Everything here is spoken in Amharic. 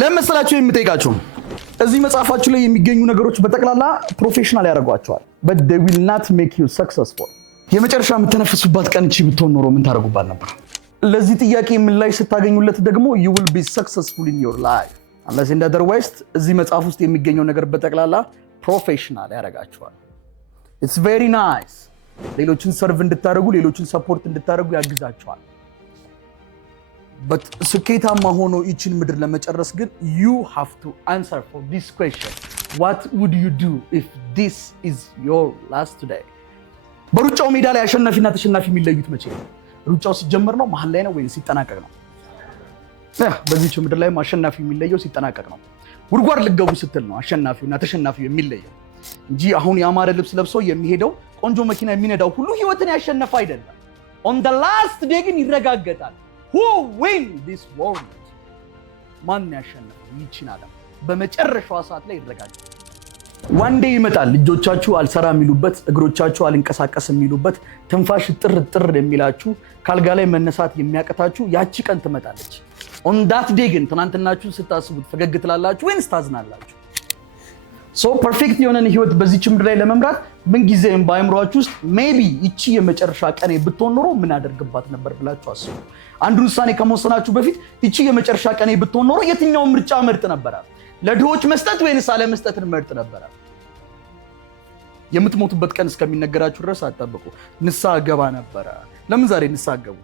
ለምሳሌ የምጠይቃችሁ እዚህ መጽሐፋችሁ ላይ የሚገኙ ነገሮች በጠቅላላ ፕሮፌሽናል ያደርጓቸዋል but they will not make you successful የመጨረሻ የምትነፍሱባት ቀን እቺ ብትሆን ኖሮ ምን ታደርጉባት ነበር? ለዚህ ጥያቄ ምላሽ ስታገኙለት ደግሞ you will be successful in your life unless in otherwise እዚህ መጽሐፍ ውስጥ የሚገኘው ነገር በጠቅላላ ፕሮፌሽናል ያደርጋቸዋል። it's very nice ሌሎችን ሰርቭ እንድታደርጉ ሌሎችን ሰፖርት እንድታደርጉ ያግዛቸዋል። but ስኬታማ ሆኖ እቺን ምድር ለመጨረስ ግን you have to answer for this question what would you do if this is your last day? በሩጫው ሜዳ ላይ አሸናፊና ተሸናፊ የሚለዩት መቼ ነው? ሩጫው ሲጀመር ነው መሃል ላይ ነው ወይስ ሲጠናቀቅ ነው? በዚህ ምድር ላይ አሸናፊ የሚለየው ሲጠናቀቅ ነው። ጉድጓድ ልገቡ ስትል ነው አሸናፊውና ተሸናፊው የሚለየው እንጂ አሁን ያማረ ልብስ ለብሶ የሚሄደው ቆንጆ መኪና የሚነዳው ሁሉ ህይወትን ያሸነፈ አይደለም። on the last day ግን ይረጋገጣል who win this world ማን ያሸነፈው ይቺን ዓለም በመጨረሻው ሰዓት ላይ ይረጋገጣል። one day ይመጣል ልጆቻችሁ አልሰራ የሚሉበት እግሮቻችሁ አልንቀሳቀስ የሚሉበት ትንፋሽ ጥር የሚላችሁ ካልጋ ላይ መነሳት የሚያቀታችሁ ያቺ ቀን ትመጣለች። on that day ግን ትናንትናችሁ ስታስቡት ፈገግ ትላላችሁ ወይስ ታዝናላችሁ? so perfect የሆነን ህይወት በዚህች ምድር ላይ ለመምራት ምን ጊዜም ባይምሯችሁ ውስጥ maybe እቺ የመጨረሻ ቀን ብትሆን ኖሮ ምን አደርግባት ነበር ብላችሁ አስቡ። አንድ ውሳኔ ከመወሰናችሁ በፊት እቺ የመጨረሻ ቀን ብትሆን ኖሮ የትኛው ምርጫ መርጥ ነበር? ለድሆች መስጠት ወይስ አለ መስጠትን መርጥ ነበር? የምትሞቱበት ቀን እስከሚነገራችሁ ድረስ አጣበቁ። ንስሐ ገባ ነበር። ለምን ዛሬ ንስሐ ገቡ?